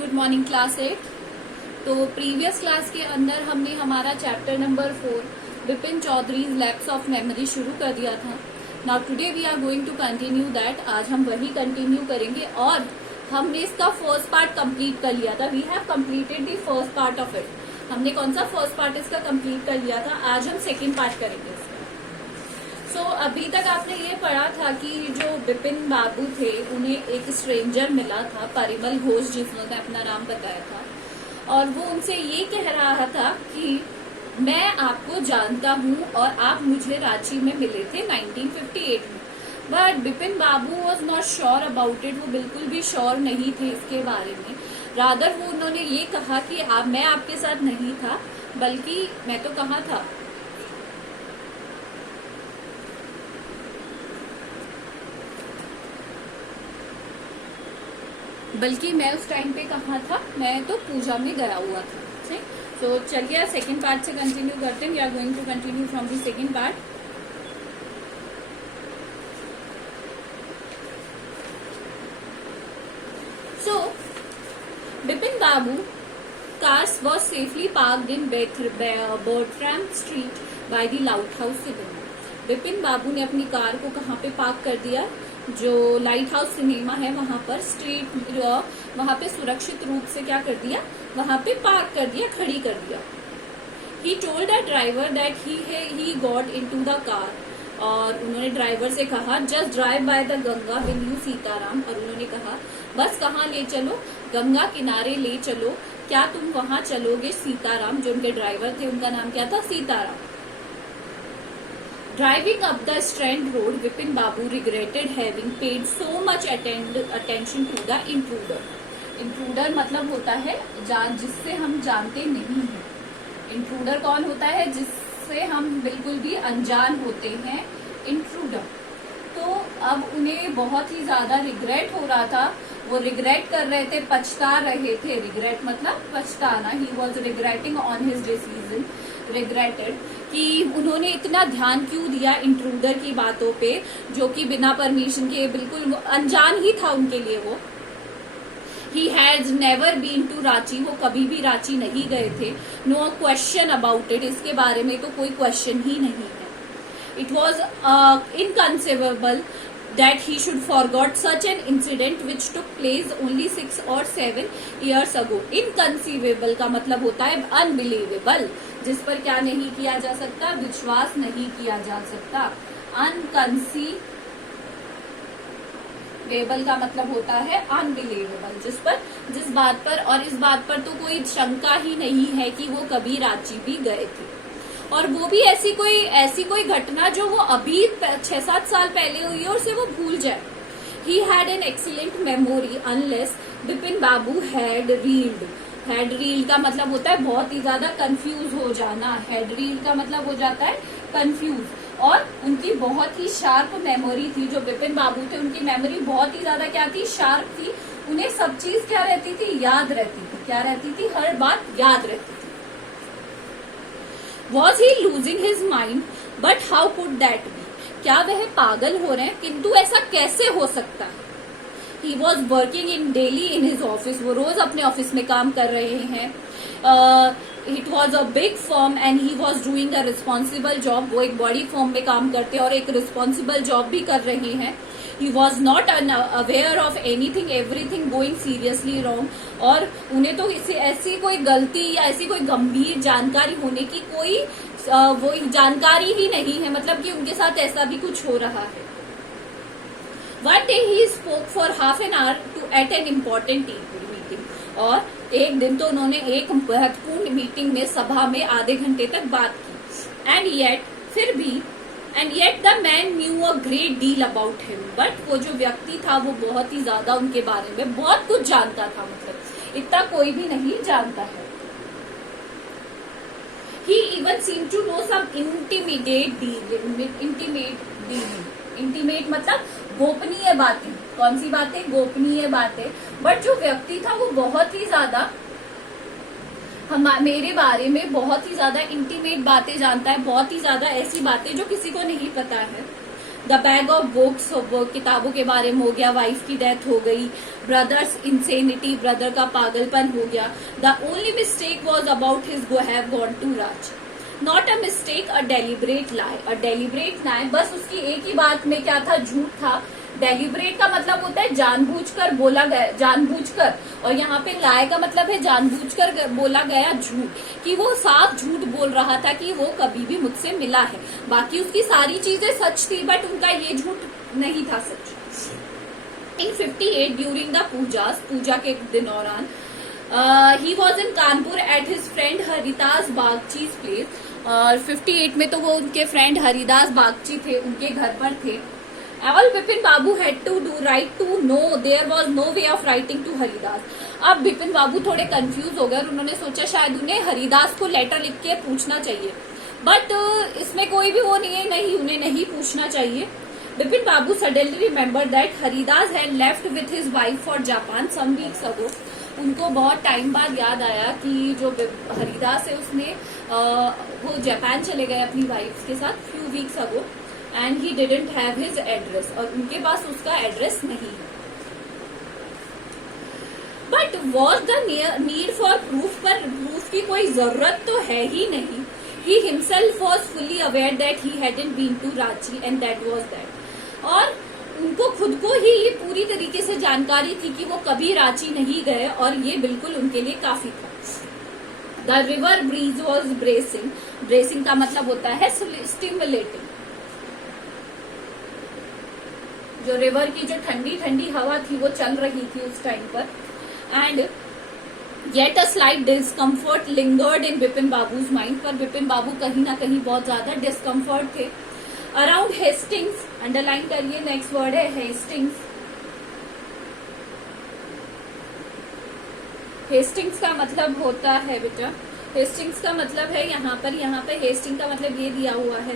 Good morning class 8। तो previous class के अंदर हमने हमारा chapter number 4 Vipin Chaudhary lapse of memory शुरू कर दिया था। Now today we are going to continue that. आज हम वही कंटिन्यू करेंगे और हमने इसका फर्स्ट पार्ट कंप्लीट कर लिया था। We have completed the first part of it. हमने कौन सा फर्स्ट पार्ट इसका कंप्लीट कर लिया था। आज हम सेकेंड पार्ट करेंगे इसका। सो अभी तक आपने ये पढ़ा था कि जो विपिन बाबू थे उन्हें एक स्ट्रेंजर मिला था, परिमल घोष, जिसने अपना नाम बताया था और वो उनसे ये कह रहा था कि मैं आपको जानता हूँ और आप मुझे रांची में मिले थे 1958 में। But Vipin Babu was not sure about it. वो बिल्कुल भी श्योर नहीं थे इसके बारे में। रादर वो उन्होंने ये कहा कि मैं आपके साथ नहीं था, बल्कि मैं तो कहाँ था, बल्कि मैं उस टाइम पे कहाँ था, मैं तो पूजा में गया हुआ था। ठीक, तो चलिए सेकंड पार्ट से कंटिन्यू करते हैं। We are going to continue from the second part. So Vipin Babu cars was safely parked in Bertram Street by the Lighthouse Cinema। Vipin Babu ने अपनी कार को कहाँ पे पार्क कर दिया, जो लाइट हाउस सिनेमा है वहां पर स्ट्रीट, वहां पे सुरक्षित रूप से क्या कर दिया, वहां पे पार्क कर दिया, खड़ी कर दिया। He told the driver that he got into the car। और उन्होंने ड्राइवर से कहा just drive by the Ganga will you Sitaram. और उन्होंने कहा बस कहाँ ले चलो, गंगा किनारे ले चलो, क्या तुम वहां चलोगे सीताराम। जो उनके ड्राइवर थे उनका नाम क्या था, Sitaram. Driving up the Strand Road, Vipin Babu regretted having paid so much attention to the intruder। Intruder मतलब होता है जिससे हम जानते नहीं हैं। Intruder कौन होता है, जिससे हम बिल्कुल भी अनजान होते हैं, intruder। तो अब उन्हें बहुत ही ज्यादा रिग्रेट हो रहा था। वो रिग्रेट कर रहे थे, पछता रहे थे। रिग्रेट मतलब पछताना। He was regretting on his decision, regretted कि उन्होंने इतना ध्यान क्यों दिया इंट्रूडर की बातों पे, जो कि बिना परमिशन के बिल्कुल अनजान ही था उनके लिए। वो he has never been to Ranchi, वो कभी भी रांची नहीं गए थे। नो क्वेश्चन अबाउट इट, इसके बारे में तो कोई क्वेश्चन ही नहीं है। It was inconceivable that he should forgot such an incident which took place only 6 or 7 years ago। inconceivable का मतलब होता है unbelievable, जिस पर क्या नहीं किया जा सकता, विश्वास नहीं किया जा सकता। unconceivable का मतलब होता है unbelievable, जिस बात पर, और इस बात पर तो कोई शंका ही नहीं है कि वो कभी रांची भी गए थे। और वो भी ऐसी कोई घटना जो वो अभी 6-7 साल पहले हुई है और उसे वो भूल जाए। He had an excellent memory unless Vipin Babu had reeled. Had reeled का मतलब होता है बहुत ही ज्यादा कंफ्यूज हो जाना। हैड रील्ड का मतलब हो जाता है कंफ्यूज। और उनकी बहुत ही शार्प मेमोरी थी। जो विपिन बाबू थे उनकी मेमोरी बहुत ही ज्यादा क्या थी, शार्प थी। उन्हें सब चीज क्या रहती थी, याद रहती थी। क्या रहती थी, हर बात याद रहती थी। Was he losing his mind? But how could that be? क्या वह पागल हो रहे हैं, किंतु ऐसा कैसे हो सकता है। He was working in daily in his office, वो रोज अपने ऑफिस में काम कर रहे हैं। It was a big firm and he was doing a responsible job। वो एक बड़ी फर्म में काम करते हैं और एक रिस्पॉन्सिबल जॉब भी कर रहे हैं। He was not aware of anything, everything going seriously wrong। और उन्हें तो ऐसी कोई गलती या ऐसी कोई गंभीर जानकारी होने की कोई वो जानकारी ही नहीं है, मतलब कि उनके साथ ऐसा भी कुछ हो रहा है। One day he spoke for half an hour at an important meeting। और एक दिन तो उन्होंने एक महत्वपूर्ण मीटिंग में, सभा में आधे घंटे तक बात की। And yet the man new a great deal about him. But वो जो व्यक्ति था वो बहुत ही ज्यादा उनके बारे में बहुत कुछ जानता था, मतलब इतना कोई भी नहीं जानता है। He even seemed to know some intimate मतलब गोपनीय बातें। कौन सी बातें, गोपनीय बातें। बट जो व्यक्ति था वो बहुत ही ज्यादा मेरे बारे में बहुत ही ज्यादा इंटीमेट बातें जानता है, बहुत ही ज्यादा ऐसी बातें जो किसी को नहीं पता है। द बैग ऑफ बुक्स, किताबों के बारे में हो गया, वाइफ की डेथ हो गई, ब्रदर्स इंसेनिटी, ब्रदर का पागलपन हो गया, the only mistake was about his go have gone to Ranchi, not a mistake a deliberate lie, a deliberate lie, बस उसकी एक ही बात में क्या था, झूठ था। डेलिब्रेट का मतलब होता है जानबूझकर बोला गया, जानबूझकर, और यहाँ पे लाई का मतलब है जानबूझकर बोला गया झूठ, कि वो साफ झूठ बोल रहा था कि वो कभी भी मुझसे मिला है। बाकी उसकी सारी चीजें सच थी, बट उनका ये झूठ नहीं था सच। इन 58 ड्यूरिंग द पूजा के दौरान he was in Kanpur at his friend Haridas Bagchi's place, और 58 में तो वो उनके फ्रेंड हरिदास बागची थे, उनके घर पर थे। All Bipin Babu had to do write to no, there was no way of writing to Haridas. अब बिपिन बाबू थोड़े कंफ्यूज हो गए और उन्होंने सोचा शायद उन्हें हरिदास को लेटर लिख के पूछना चाहिए, बट इसमें कोई भी वो नहीं है, नहीं उन्हें नहीं पूछना चाहिए। बिपिन बाबू suddenly remembered that Haridas had left with his wife for Japan some weeks ago। उनको बहुत टाइम बाद याद आया कि जो हरिदास है उसने वो जापान चले गए अपनी वाइफ के साथ few weeks ago, and he didn't have his address, और उनके पास उसका एड्रेस नहीं है। But was the need for proof, पर प्रूफ की कोई जरूरत तो है ही नहीं। He himself was fully aware that he hadn't been to Ranchi and that was that, और उनको खुद को ही ये पूरी तरीके से जानकारी थी कि वो कभी रांची नहीं गए, और ये बिल्कुल उनके लिए काफी था। The river breeze was bracing, bracing का मतलब होता है स्टिमुलेटिंग, जो रिवर की जो ठंडी ठंडी हवा थी वो चल रही थी उस टाइम पर। And yet a slight discomfort lingered in Bipin babus mind, पर बिपिन बाबू कहीं ना कहीं बहुत ज्यादा डिस्कम्फर्ट थे। अराउंड हेस्टिंग्स, अंडरलाइन करिए, नेक्स्ट वर्ड है हेस्टिंग्स। हेस्टिंग्स का मतलब होता है बेटा, हेस्टिंग्स का मतलब है यहाँ पे हेस्टिंग का मतलब ये दिया हुआ है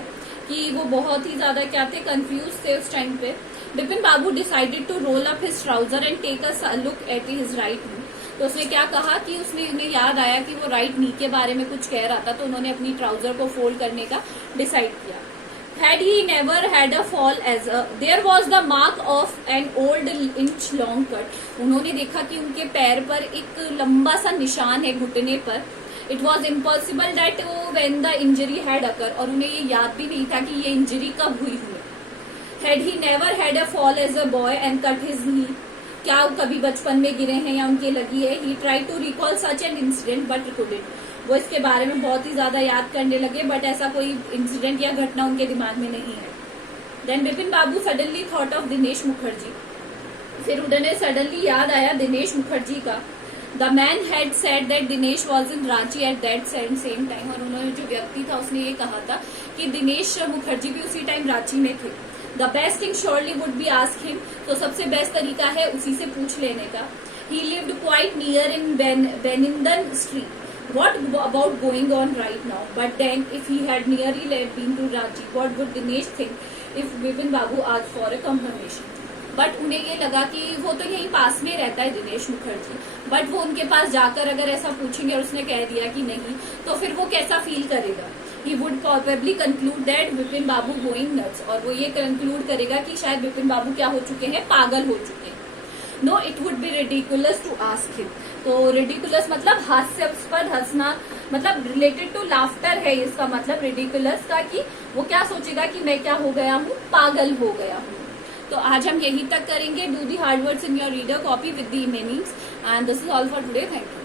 कि वो बहुत ही ज्यादा क्या थे, कंफ्यूज थे उस टाइम पे। Bipin Babu decided to roll up his trouser and take a look at his right knee, तो उसने क्या कहा कि उन्हें याद आया कि वो राइट नी के बारे में कुछ कह रहा था, तो उन्होंने अपनी ट्राउजर को फोल्ड करने का डिसाइड किया। Had he never had a fall as a, there was the mark of an old inch long cut, उन्होंने देखा कि उनके पैर पर एक लंबा सा निशान है घुटने पर। It was impossible that when the injury had occurred, और उन्हें ये याद भी नहीं था कि ये इंजरी कब हुई है। Had he never had a fall as a boy and cut his knee, क्या वो कभी बचपन में गिरे हैं या उनके लगी है। He tried to recall such an incident but couldn't, वो इसके बारे में बहुत ही ज्यादा याद करने लगे, बट ऐसा कोई इंसिडेंट या घटना उनके दिमाग में नहीं है। Then Bipin Babu suddenly thought of Dinesh Mukherjee, फिर उन्हें सडनली याद आया दिनेश मुखर्जी का। The man had said that Dinesh was in Ranchi at that same time, और उन्होंने जो व्यक्ति था उसने ये कहा था कि दिनेश मुखर्जी भी उसी टाइम रांची में थे। The best thing surely would be ask him, तो सबसे बेस्ट तरीका है उसी से पूछ लेने का। He lived quite near in Beninandan street, what about going on right now, but then if he had nearly been to Ranchi, what would Dinesh think if Bipin Babu asked for a confirmation? But उन्हें ये लगा कि वो तो यहीं पास में रहता है दिनेश मुखर्जी, बट वो उनके पास जाकर अगर ऐसा पूछेंगे और उसने कह दिया कि नहीं, तो फिर वो कैसा फील करेगा। He would probably conclude that Bipin Babu going nuts, और वो ये कंक्लूड करेगा कि शायद बिपिन बाबू क्या हो चुके हैं, पागल हो चुके हैं। No it would be ridiculous to ask him, तो रिडिकुलस मतलब हास्यास्पद, हंसना, मतलब रिलेटेड टू लाफ्टर है इसका मतलब रिडिकुलस का, कि वो क्या सोचेगा कि मैं क्या हो गया हूँ, पागल हो गया हूँ। तो आज हम यही तक करेंगे। Do the hard words in your reader copy with the meanings, and this is all for today. Thank you.